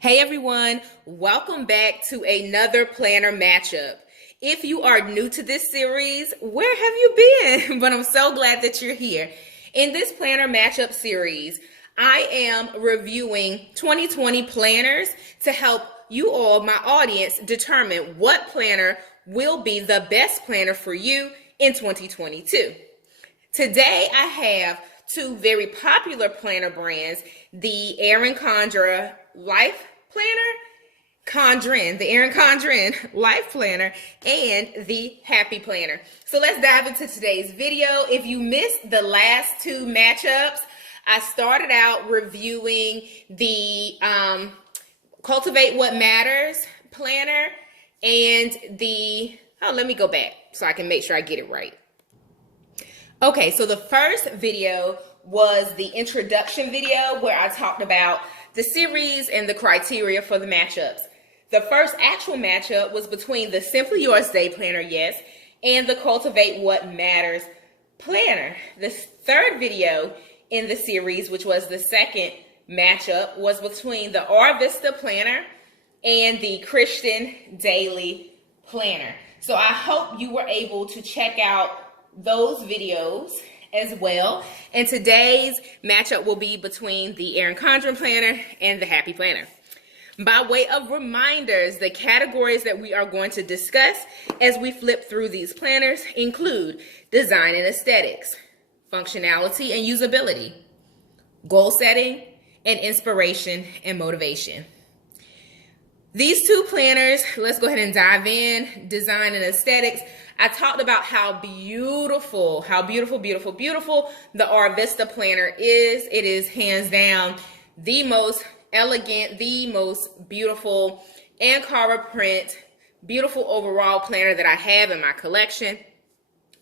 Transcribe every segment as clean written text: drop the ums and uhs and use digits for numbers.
Hey everyone, welcome back to another planner matchup. If you are new to this series, where have you been? But I'm so glad that you're here. In this planner matchup series, I am reviewing 2020 planners to help you all, my audience, determine what planner will be the best planner for you in 2022. Today I have two very popular planner brands, the Erin Condren the Erin Condren LifePlanner, and the Happy Planner. So let's dive into today's video. If you missed the last two matchups, I started out reviewing the Cultivate What Matters planner and let me go back so I can make sure I get it right. Okay, so the first video was the introduction video where I talked about the series and the criteria for the matchups. The first actual matchup was between the Simply Yours Day Planner, yes, and the Cultivate What Matters Planner. The third video in the series, which was the second matchup, was between the R Vista Planner and the Christian Daily Planner. So I hope you were able to check out those videos as well. And today's matchup will be between the Erin Condren Planner and the Happy Planner. By way of reminders, the categories that we are going to discuss as we flip through these planners include design and aesthetics, functionality and usability, goal setting, and inspiration and motivation. These two planners, let's go ahead and dive in. Design and aesthetics. I talked about how beautiful the R Vista planner is. It is hands down the most elegant, the most beautiful and carver print, beautiful overall planner that I have in my collection.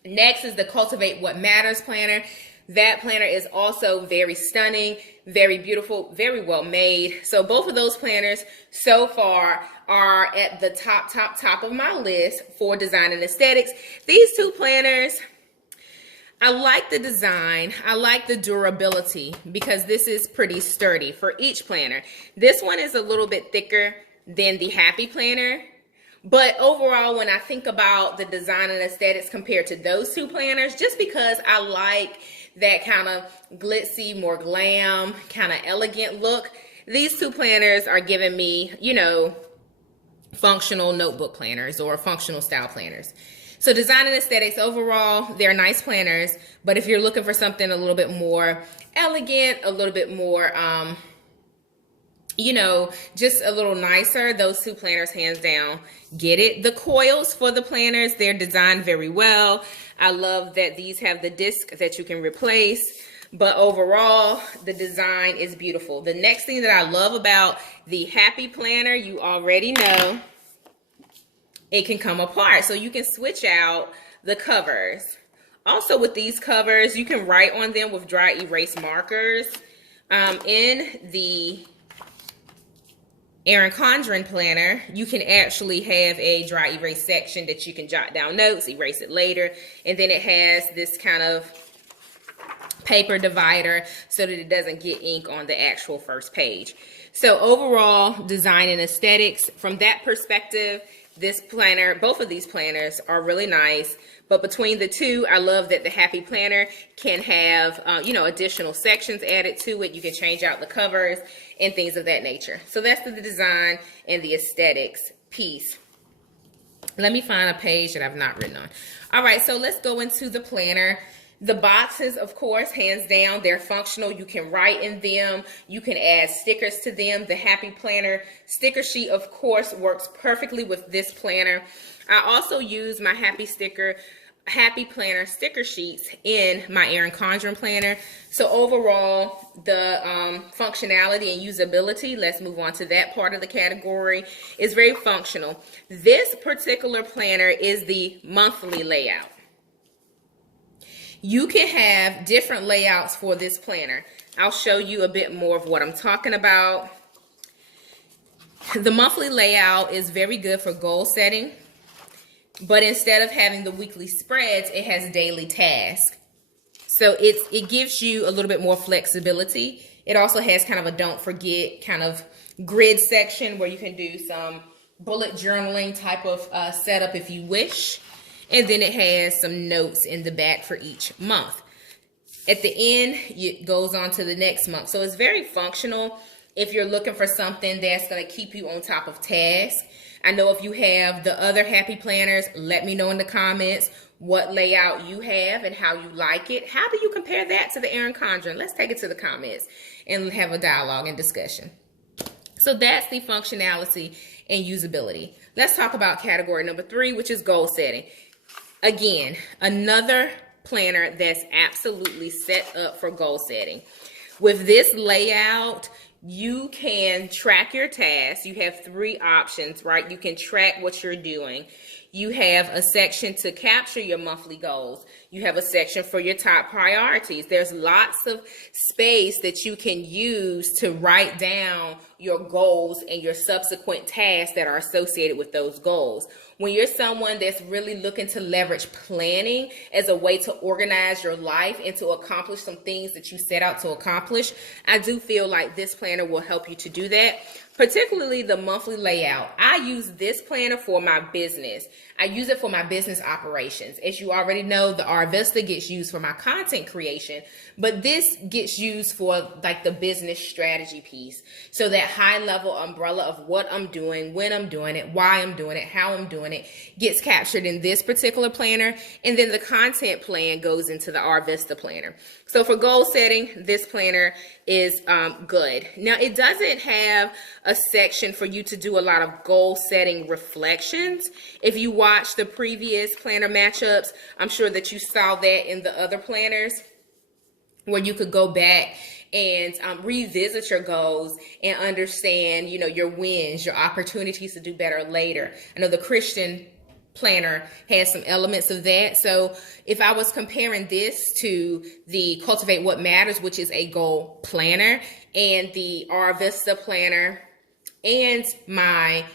Next is the Cultivate What Matters planner. That planner is also very stunning, very beautiful, very well made. So both of those planners so far are at the top of my list for design and aesthetics. These two planners, I like the design. I like the durability because this is pretty sturdy for each planner. This one is a little bit thicker than the Happy Planner. But overall, when I think about the design and aesthetics compared to those two planners, just because I like that kind of glitzy, more glam, kind of elegant look, these two planners are giving me, functional notebook planners or functional style planners. So design and aesthetics overall, they're nice planners, but if you're looking for something a little bit more elegant, a little bit more, just a little nicer, those two planners hands down get it. The coils for the planners, they're designed very well. I love that these have the disc that you can replace, but overall the design is beautiful. The next thing that I love about the Happy Planner, you already know, it can come apart, so you can switch out the covers. Also with these covers, you can write on them with dry erase markers. In the Erin Condren planner, you can actually have a dry erase section that you can jot down notes, erase it later, and then it has this kind of paper divider so that it doesn't get ink on the actual first page. So overall, design and aesthetics, from that perspective, this planner, both of these planners are really nice. But between the two, I love that the Happy Planner can have, additional sections added to it. You can change out the covers and things of that nature. So that's the design and the aesthetics piece. Let me find a page that I've not written on. All right, so let's go into the planner. The boxes, of course, hands down, they're functional. You can write in them. You can add stickers to them. The Happy Planner sticker sheet, of course, works perfectly with this planner. I also use my Happy Planner sticker sheets in my Erin Condren planner. So overall, the functionality and usability, let's move on to that part of the category, is very functional. This particular planner is the monthly layout. You can have different layouts for this planner. I'll show you a bit more of what I'm talking about. The monthly layout is very good for goal setting, but instead of having the weekly spreads, it has daily tasks. So it gives you a little bit more flexibility It also has kind of a don't forget kind of grid section where you can do some bullet journaling type of setup if you wish. And then it has some notes in the back for each month. At the end, it goes on to the next month. So it's very functional if you're looking for something that's going to keep you on top of task. I know if you have the other happy planners, let me know in the comments what layout you have and how you like it. How do you compare that to the Erin Condren? Let's take it to the comments and have a dialogue and discussion. So that's the functionality and usability. Let's talk about category number 3, which is goal setting. Again, another planner that's absolutely set up for goal setting. With this layout, you can track your tasks. You have 3 options, right? You can track what you're doing. You have a section to capture your monthly goals. You have a section for your top priorities. There's lots of space that you can use to write down your goals and your subsequent tasks that are associated with those goals. When you're someone that's really looking to leverage planning as a way to organize your life and to accomplish some things that you set out to accomplish, I do feel like this planner will help you to do that. Particularly the monthly layout. I use this planner for my business. I use it for my business operations. As you already know, the Vista gets used for my content creation, but this gets used for like the business strategy piece. So that high level umbrella of what I'm doing, when I'm doing it, why I'm doing it, how I'm doing it gets captured in this particular planner. And then the content plan goes into the Vista planner. So for goal setting, this planner is good. Now, it doesn't have a section for you to do a lot of goal setting reflections. If you watch the previous planner matchups, I'm sure that you saw that in the other planners where you could go back and revisit your goals and understand, you know, your wins, your opportunities to do better later. I know the Christian planner has some elements of that. So if I was comparing this to the Cultivate What Matters, which is a goal planner, and the Vista planner and my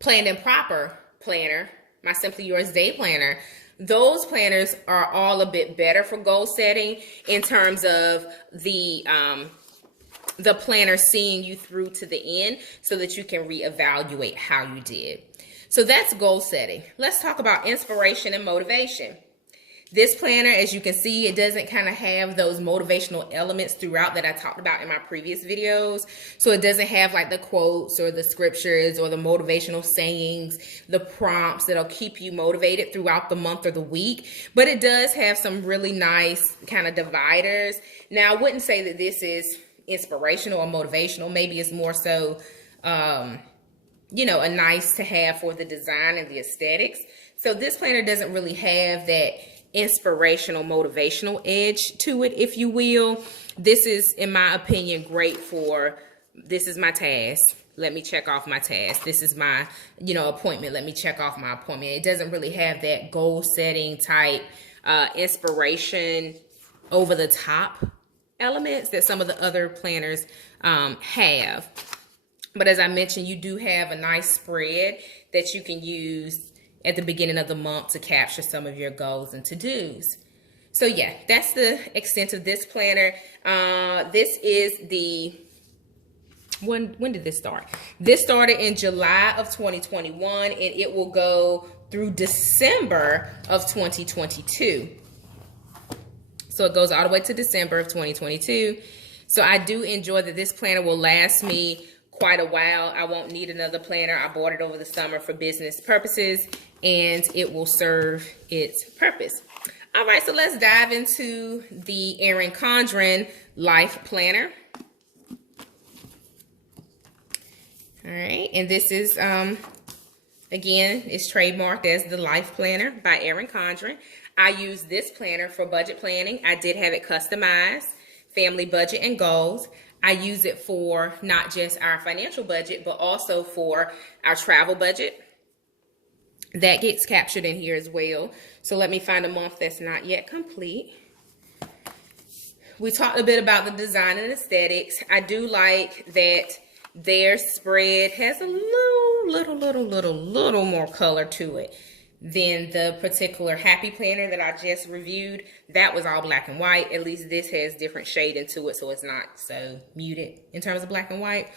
Planned and Proper planner, my Simply Yours Day planner, those planners are all a bit better for goal setting in terms of the planner seeing you through to the end so that you can reevaluate how you did. So that's goal setting. Let's talk about inspiration and motivation. This planner, as you can see, it doesn't kind of have those motivational elements throughout that I talked about in my previous videos. So it doesn't have like the quotes or the scriptures or the motivational sayings, the prompts that'll keep you motivated throughout the month or the week. But it does have some really nice kind of dividers. Now, I wouldn't say that this is inspirational or motivational. Maybe it's more so you know, a nice to have for the design and the aesthetics. So this planner doesn't really have that inspirational, motivational edge to it, if you will. This is, in my opinion, great for, this is my task. Let me check off my task. This is my, you know, appointment. Let me check off my appointment. It doesn't really have that goal setting type inspiration over the top elements that some of the other planners have. But as I mentioned, you do have a nice spread that you can use at the beginning of the month to capture some of your goals and to-dos. So yeah, that's the extent of this planner. This is the, when did this start? This started in July of 2021 and it will go through December of 2022. So it goes all the way to December of 2022. So I do enjoy that this planner will last me quite a while. I won't need another planner. I bought it over the summer for business purposes and it will serve its purpose. All right, so let's dive into the Erin Condren LifePlanner. All right, and this is, again, it's trademarked as the LifePlanner by Erin Condren. I use this planner for budget planning. I did have it customized, family budget and goals. I use it for not just our financial budget, but also for our travel budget. That gets captured in here as well. So let me find a month that's not yet complete. We talked a bit about the design and aesthetics. I do like that their spread has a little more color to it. Then the particular Happy Planner that I just reviewed, that was all black and white. At least this has different shading to it, so it's not so muted in terms of black and white.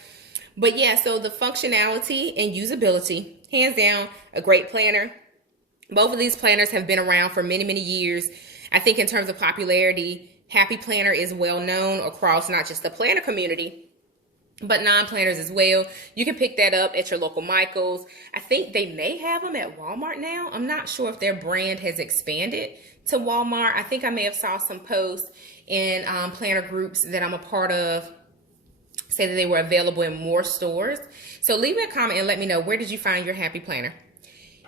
But yeah, so the functionality and usability, hands down, a great planner. Both of these planners have been around for many, many years. I think in terms of popularity, Happy Planner is well known across not just the planner community, but non-planners as well. You can pick that up at your local Michael's. I think they may have them at Walmart now. I'm not sure if their brand has expanded to Walmart. I think I may have saw some posts in planner groups that I'm a part of say that they were available in more stores. So leave me a comment and let me know, where did you find your Happy Planner?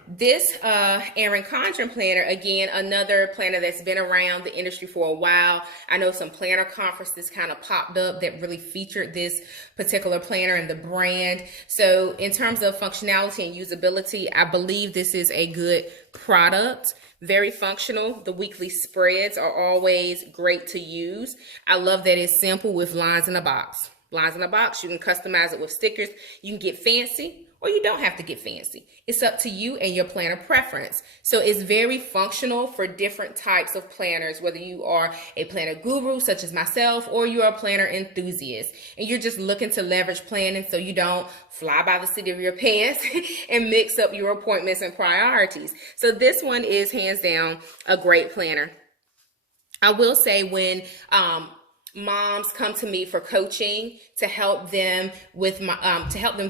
This Erin Condren planner, again, another planner that's been around the industry for a while. I know some planner conferences kind of popped up that really featured this particular planner and the brand. So in terms of functionality and usability, I believe this is a good product. Very functional. The weekly spreads are always great to use. I love that it's simple with lines in a box. Lines in a box, you can customize it with stickers. You can get fancy, or you don't have to get fancy. It's up to you and your planner preference. So it's very functional for different types of planners, whether you are a planner guru such as myself, or you're a planner enthusiast and you're just looking to leverage planning so you don't fly by the seat of your pants and mix up your appointments and priorities. So this one is hands down a great planner. I will say, when moms come to me for coaching to help them with my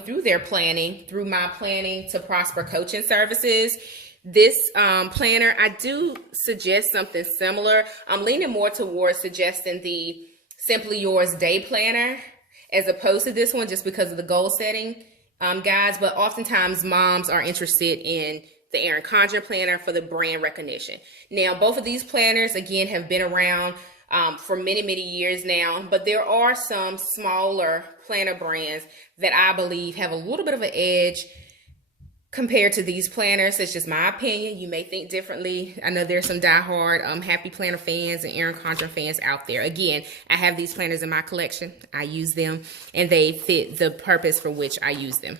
through their planning, through my Planning to Prosper coaching services, this planner, I do suggest something similar. I'm leaning more towards suggesting the Simply Yours Day Planner as opposed to this one, just because of the goal setting guides. But oftentimes moms are interested in the Erin Condren planner for the brand recognition. Now, both of these planners, again, have been around for many, many years now, but there are some smaller planner brands that I believe have a little bit of an edge compared to these planners. It's just my opinion. You may think differently. I know there's some diehard Happy Planner fans and Erin Condren fans out there. Again, I have these planners in my collection. I use them, and they fit the purpose for which I use them.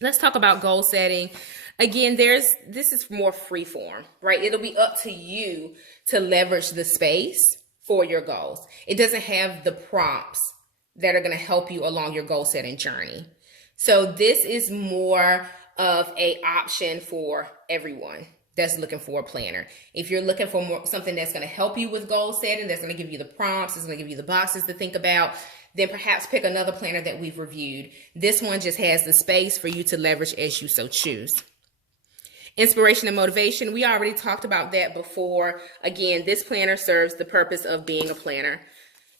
Let's talk about goal setting. Again, this is more freeform, right? It'll be up to you to leverage the space for your goals. It doesn't have the prompts that are going to help you along your goal setting journey. So this is more of an option for everyone that's looking for a planner. If you're looking for something that's going to help you with goal setting, that's going to give you the prompts, that's going to give you the boxes to think about, then perhaps pick another planner that we've reviewed. This one just has the space for you to leverage as you so choose. Inspiration and motivation, we already talked about that before. Again, this planner serves the purpose of being a planner.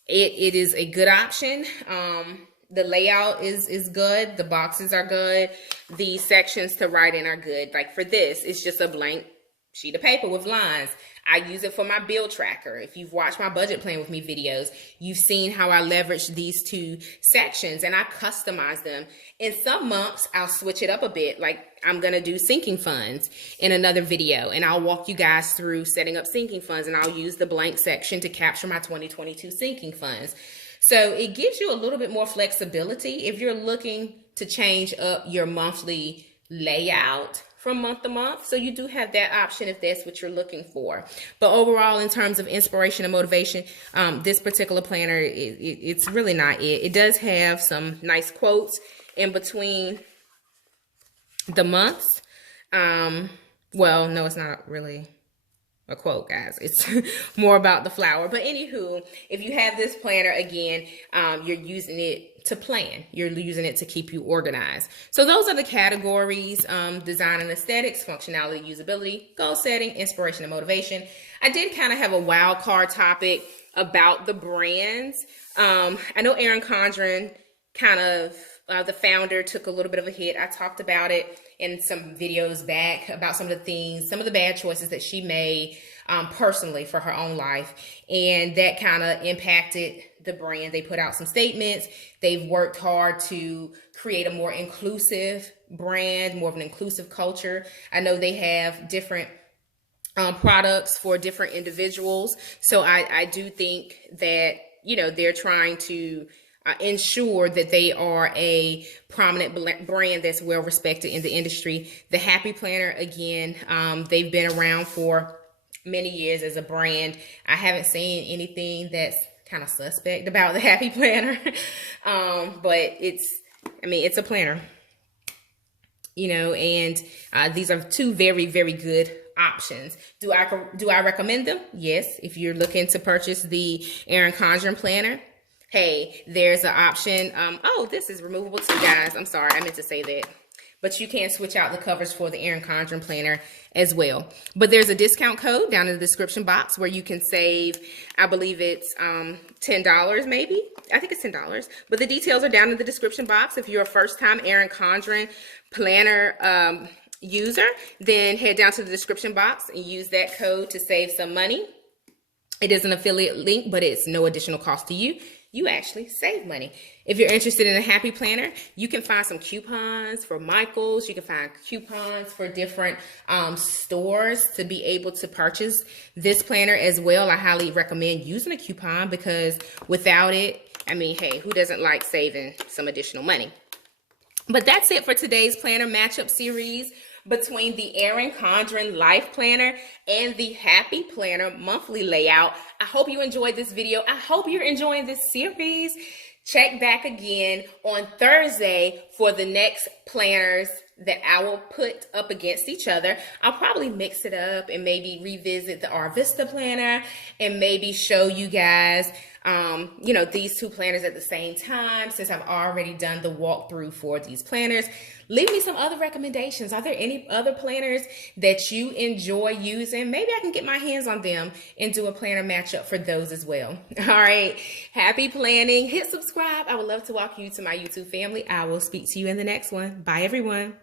It is a good option. The layout is good. The boxes are good. The sections to write in are good. Like for this, it's just a blank sheet of paper with lines. I use it for my bill tracker. If you've watched my budget plan with me videos, you've seen how I leverage these two sections and I customize them. In some months, I'll switch it up a bit. Like I'm going to do sinking funds in another video, and I'll walk you guys through setting up sinking funds, and I'll use the blank section to capture my 2022 sinking funds. So it gives you a little bit more flexibility if you're looking to change up your monthly layout from month to month. So you do have that option if that's what you're looking for. But overall, in terms of inspiration and motivation, this particular planner, it's really not it. It does have some nice quotes in between the months. Well, no, it's not really a quote, guys. It's more about the flower. But anywho, if you have this planner, again, you're using it to plan. You're using it to keep you organized. So those are the categories: design and aesthetics, functionality, usability, goal setting, inspiration and motivation. I did kind of have a wild card topic about the brands. I know Erin Condren, kind of the founder, took a little bit of a hit. I talked about it in some videos back about some of the things, some of the bad choices that she made personally for her own life. And that kind of impacted the brand. They put out some statements. They've worked hard to create a more inclusive brand, more of an inclusive culture. I know they have different products for different individuals. So I do think that, you know, they're trying to ensure that they are a prominent brand that's well respected in the industry. The Happy Planner, again, they've been around for many years as a brand. I haven't seen anything that's kind of suspect about the Happy Planner, but it's a planner, and these are two very, very good options. Do I recommend them? Yes. If you're looking to purchase the Erin Condren planner, hey, there's an option. Oh, this is removable too, guys. I'm sorry, I meant to say that. But you can switch out the covers for the Erin Condren planner as well. But there's a discount code down in the description box where you can save, I believe it's $10 maybe. I think it's $10. But the details are down in the description box. If you're a first-time Erin Condren planner user, then head down to the description box and use that code to save some money. It is an affiliate link, but it's no additional cost to you. You actually save money. If you're interested in a Happy Planner, you can find some coupons for Michael's. You can find coupons for different stores to be able to purchase this planner as well. I highly recommend using a coupon because without it, hey, who doesn't like saving some additional money? But that's it for today's planner matchup series between the Erin Condren LifePlanner and the Happy Planner monthly layout. I hope you enjoyed this video. I hope you're enjoying this series. Check back again on Thursday for the next planners that I will put up against each other. I'll probably mix it up and maybe revisit the R Vista planner and maybe show you guys these two planners at the same time, since I've already done the walkthrough for these planners. Leave me some other recommendations. Are there any other planners that you enjoy using? Maybe I can get my hands on them and do a planner matchup for those as well. All right. Happy planning. Hit subscribe. I would love to welcome you to my YouTube family. I will speak to you in the next one. Bye, everyone.